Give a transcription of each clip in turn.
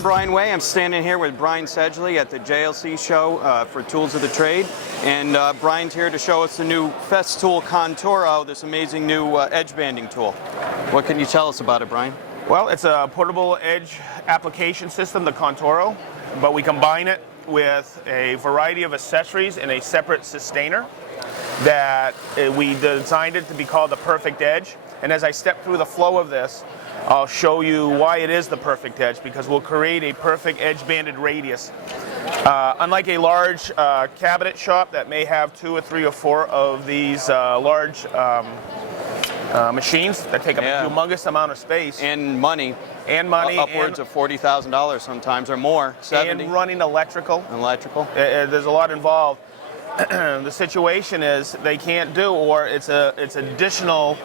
I'm Brian Way. I'm standing here with Brian Sedgley at the JLC show for Tools of the Trade. And Brian's here to show us the new Festool Conturo, this amazing new edge banding tool. What can you tell us about it, Brian? Well, it's a portable edge application system, the Conturo, but we combine it with a variety of accessories in a separate sustainer that we designed it to be called the perfect edge. And as I step through the flow of this, I'll show you why it is the perfect edge, because we'll create a perfect edge banded radius. Unlike a large cabinet shop that may have 2 or 3 or 4 of these large machines that take up a humongous amount of space. And money. Upwards of $40,000 sometimes or more. 70. And running electrical. There's a lot involved. The situation is they can't do, or it's additional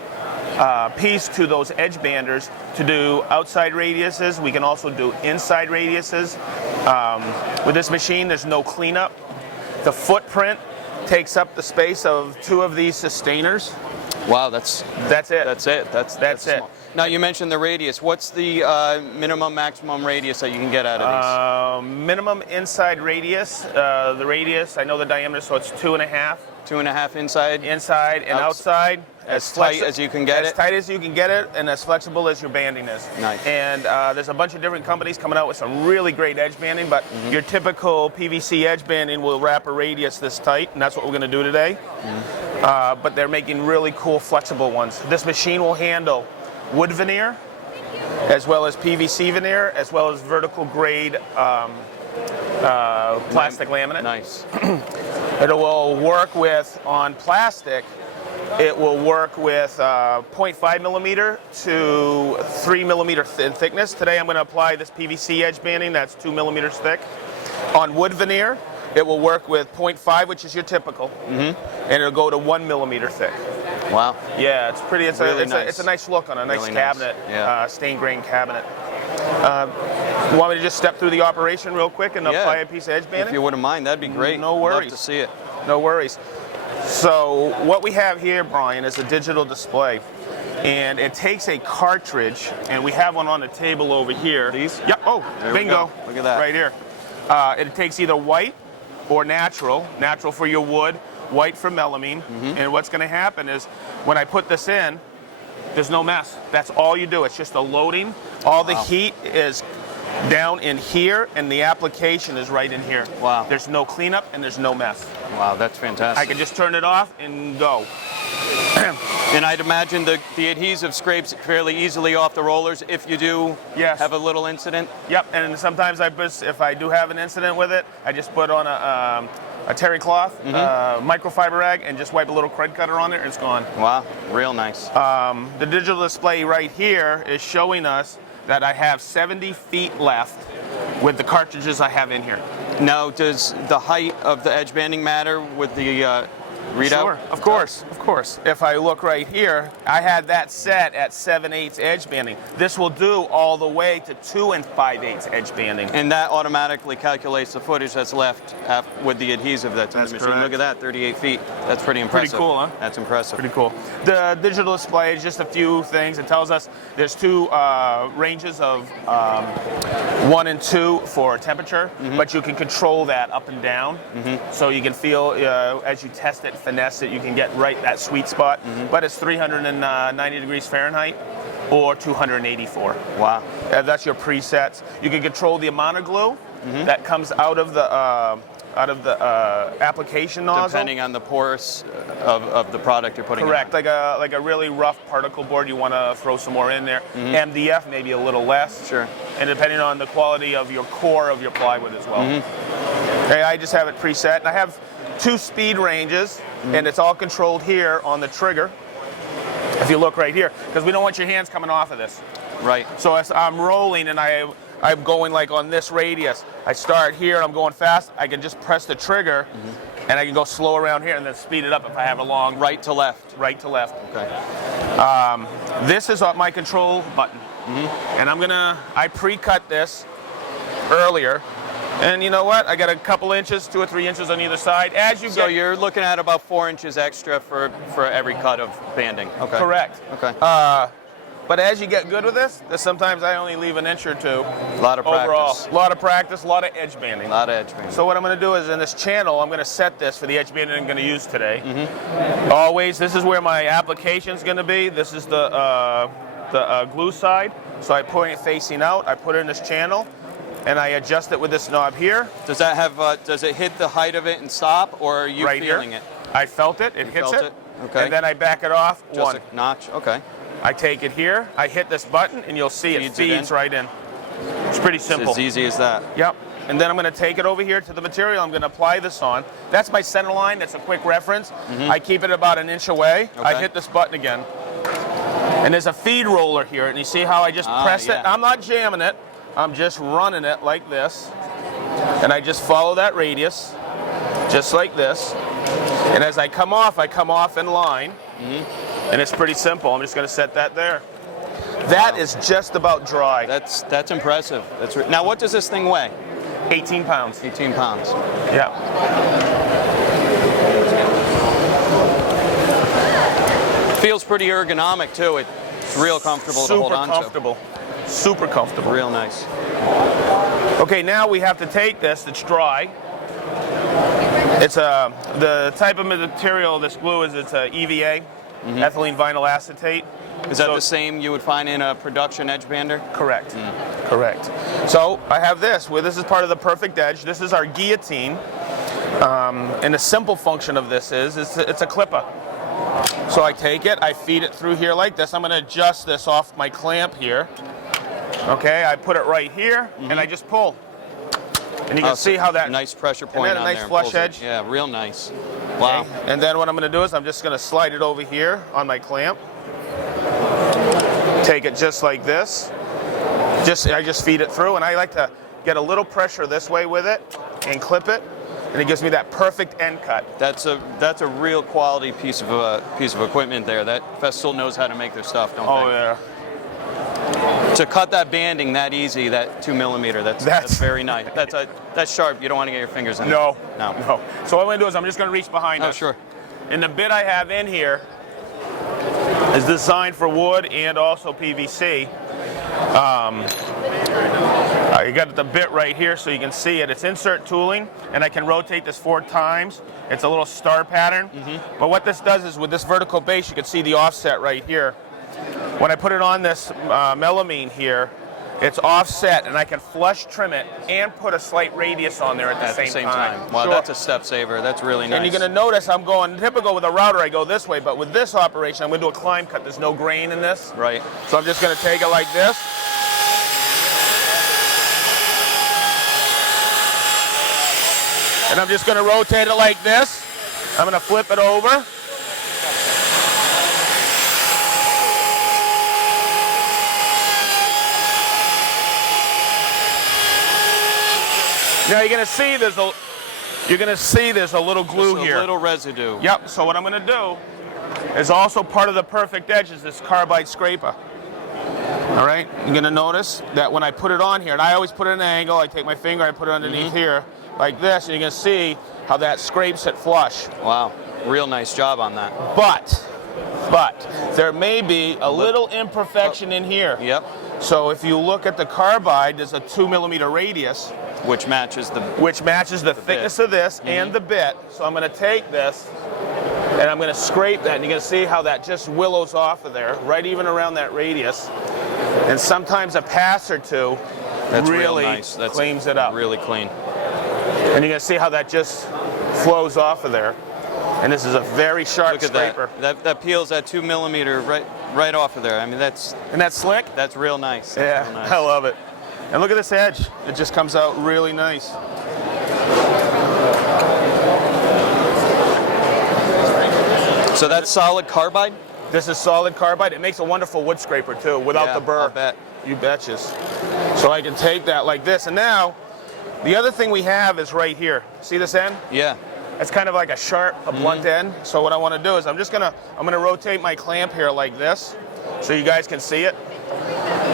piece to those edge banders to do outside radiuses. We can also do inside radiuses. With this machine, there's no cleanup. The footprint takes up the space of 2 of these sustainers. Wow, that's it. That's it. Now, you mentioned the radius. What's the minimum, maximum radius that you can get out of these? Minimum inside radius. The radius, I know the diameter, so it's 2.5. 2.5 inside? Inside and outside. As tight as you can get it? As tight as you can get it, and as flexible as your banding is. Nice. And there's a bunch of different companies coming out with some really great edge banding, but your typical PVC edge banding will wrap a radius this tight, and that's what we're going to do today. But they're making really cool, flexible ones. This machine will handle wood veneer, as well as PVC veneer, as well as vertical grade plastic laminate. Nice. It will work with, on plastic, it will work with 0.5 millimeter to 3 millimeter in thickness. Today I'm going to apply this PVC edge banding that's 2 millimeters thick. On wood veneer, it will work with 0.5, which is your typical, and it'll go to 1 millimeter thick. Wow. Yeah, it's pretty. It's a nice look on a nice really cabinet, nice. Yeah. stained grain cabinet. You want me to just step through the operation real quick and apply a piece of edge banding? If you wouldn't mind, that'd be great. No worries. Love to see it. No worries. So what we have here, Brian, is a digital display. And it takes a cartridge, and we have one on the table over here. These? Yep. Oh, there bingo. Look at that. Right here. It takes either white or natural. Natural for your wood, white for melamine. And what's going to happen is when I put this in, there's no mess. That's all you do. It's just a loading. All the heat is down in here, and the application is right in here. Wow. There's no cleanup, and there's no mess. Wow, that's fantastic. I can just turn it off and go. And I'd imagine the adhesive scrapes fairly easily off the rollers if you do have a little incident. Yep, and sometimes if I do have an incident with it, I just put on a terry cloth, microfiber rag, and just wipe a little cred cutter on it, and it's gone. Wow, real nice. The digital display right here is showing us that I have 70 feet left with the cartridges I have in here. Now, does the height of the edge banding matter with the readout? Sure, of course. If I look right here, I had that set at 7/8 edge banding. This will do all the way to 2 5/8 edge banding. And that automatically calculates the footage that's left with the adhesive that's in the machine. Correct. Look at that, 38 feet. That's pretty impressive. Pretty cool, huh? That's impressive. Pretty cool. The digital display is just a few things. It tells us there's 2 ranges of 1 and 2 for temperature, but you can control that up and down. So you can feel as you test it, finesse it, you can get right that sweet spot. But it's 390 degrees Fahrenheit or 284. Wow. That's your presets. You can control the amount of glue that comes out of the application nozzle. Depending on the porous of the product you're putting Correct. Like a really rough particle board, you want to throw some more in there. MDF, maybe a little less. Sure. And depending on the quality of your core of your plywood as well. Okay, I just have it preset. And I have 2 speed ranges, and it's all controlled here on the trigger. If you look right here, because we don't want your hands coming off of this. Right. So as I'm rolling and I'm going like on this radius, I start here, I'm going fast, I can just press the trigger, and I can go slow around here and then speed it up if I have a long... Right to left. Right to left. Okay. This is my control button. And I pre-cut this earlier. And you know what? I got a couple inches, 2 or 3 inches on either side. So you're looking at about 4 inches extra for every cut of banding. Okay. Correct. Okay. But as you get good with this, sometimes I only leave an inch or two. A lot of practice. Overall, a lot of practice, a lot of edge banding. A lot of edge banding. So what I'm going to do is in this channel, I'm going to set this for the edge banding I'm going to use today. Always, this is where my application is going to be. This is the glue side. So I point it facing out. I put it in this channel, and I adjust it with this knob here. Does that have? Does it hit the height of it and stop, or are you right feeling here. it? I felt it. It hits felt it. Okay. And then I back it off. Just a notch. Okay. I take it here, I hit this button, and you'll see it feeds right in. It's pretty simple. It's as easy as that. Yep. And then I'm going to take it over here to the material. I'm going to apply this on. That's my center line. That's a quick reference. I keep it about an inch away. Okay. I hit this button again. And there's a feed roller here, and you see how I just press it? I'm not jamming it. I'm just running it like this. And I just follow that radius, just like this. And as I come off in line. And it's pretty simple. I'm just going to set that there. That is just about dry. That's impressive. Now, what does this thing weigh? 18 pounds. 18 pounds. Yeah. Feels pretty ergonomic too. It's real comfortable to hold on to. Super comfortable. Super comfortable. Real nice. Okay, now we have to take this. It's dry. It's the type of material this glue is. It's a EVA. Ethylene vinyl acetate. Is that the same you would find in a production edge bander? Correct. Correct. So I have this. This is part of the perfect edge. This is our guillotine. And the simple function of this is it's a clipper. So I take it, I feed it through here like this. I'm going to adjust this off my clamp here. Okay, I put it right here, and I just pull. And you can see how that nice pressure point on there. Nice flush edge. Yeah, real nice. Wow. Okay. And then what I'm going to do is I'm just going to slide it over here on my clamp. Take it just like this. I just feed it through, and I like to get a little pressure this way with it and clip it, and it gives me that perfect end cut. That's a real quality piece of equipment there. That Festool knows how to make their stuff, don't they? Oh yeah. To cut that banding that easy, that 2 millimeter, that's very nice. That's sharp. You don't want to get your fingers in it. No. No. So what I'm going to do is I'm just going to reach behind us. Oh, sure. And the bit I have in here is designed for wood and also PVC. I got the bit right here so you can see it. It's insert tooling, and I can rotate this 4 times. It's a little star pattern. But what this does is with this vertical base, you can see the offset right here. When I put it on this melamine here, it's offset, and I can flush trim it and put a slight radius on there at the same time. Wow, that's a step saver. That's really nice. And you're going to notice I'm going typical with a router. I go this way, but with this operation, I'm going to do a climb cut. There's no grain in this. Right. So I'm just going to take it like this. And I'm just going to rotate it like this. I'm going to flip it over. Now you're going to see there's a little glue here. A little residue. Yep. So what I'm going to do is also part of the perfect edge is this carbide scraper. All right. You're going to notice that when I put it on here, and I always put it at an angle. I take my finger, I put it underneath here like this, and you're going to see how that scrapes it flush. Wow. Real nice job on that. But there may be a little imperfection in here. Yep. So if you look at the carbide, there's a 2 millimeter radius. Which matches the thickness of this and the bit. So I'm going to take this and I'm going to scrape that, and you're going to see how that just willows off of there, right even around that radius. And sometimes a pass or two really cleans it up. Really clean. And you're going to see how that just flows off of there. And this is a very sharp scraper. That peels that 2 millimeter right off of there. I mean, Isn't that slick? That's real nice. That's real nice. I love it. And look at this edge. It just comes out really nice. So that's solid carbide? This is solid carbide. It makes a wonderful wood scraper too, without the burr. I'll bet. You betches. So I can take that like this. And now, the other thing we have is right here. See this end? Yeah. It's kind of like a blunt end. So what I want to do is I'm gonna rotate my clamp here like this, so you guys can see it.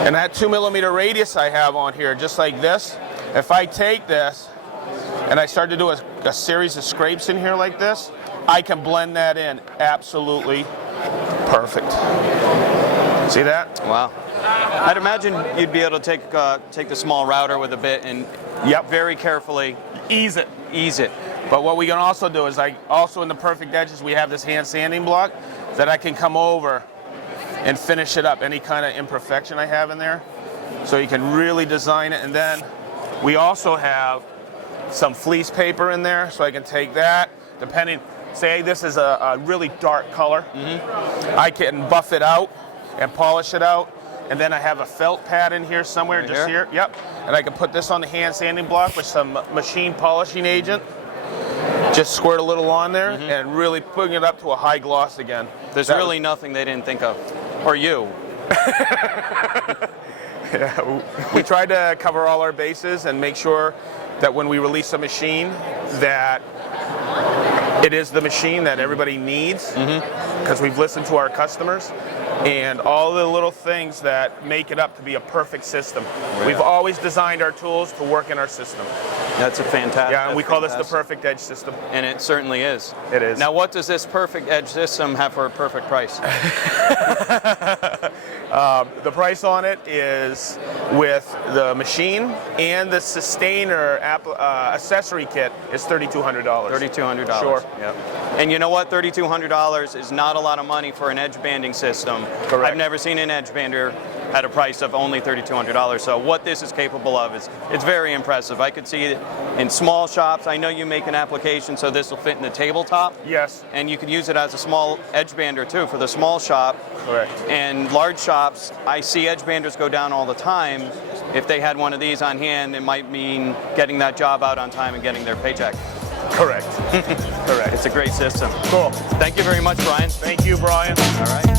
And that 2 millimeter radius I have on here, just like this, if I take this and I start to do a series of scrapes in here like this, I can blend that in absolutely perfect. See that? Wow. I'd imagine you'd be able to take the small router with a bit and very carefully Ease it. ease it. But what we can also do is, also in the perfect edges, we have this hand sanding block that I can come over and finish it up, any kind of imperfection I have in there. So you can really design it. And then we also have some fleece paper in there, so I can take that, depending, say this is a really dark color, I can buff it out and polish it out. And then I have a felt pad in here somewhere, Right just here. Yep. And I can put this on the hand sanding block with some machine polishing agent. Just squirt a little on there and really putting it up to a high gloss again. There's really nothing they didn't think of, or you. Yeah, we tried to cover all our bases and make sure that when we release a machine, that it is the machine that everybody needs, because we've listened to our customers and all the little things that make it up to be a perfect system. Right. We've always designed our tools to work in our system. That's a fantastic. Yeah, and we call this the perfect edge system. And it certainly is. It is. Now, what does this perfect edge system have for a perfect price? The price on it is with the machine and the sustainer accessory kit is $3,200. $3,200. Sure. Yep. And you know what? $3,200 is not a lot of money for an edge banding system. Correct. I've never seen an edge bander at a price of only $3,200. So what this is capable of is it's very impressive. I could see it in small shops. I know you make an application so this will fit in the tabletop. Yes. And you could use it as a small edge bander too for the small shop. Correct. And large shops, I see edge banders go down all the time. If they had one of these on hand, it might mean getting that job out on time and getting their paycheck. Correct. Correct. It's a great system. Cool. Thank you very much, Brian. Thank you, Brian. All right.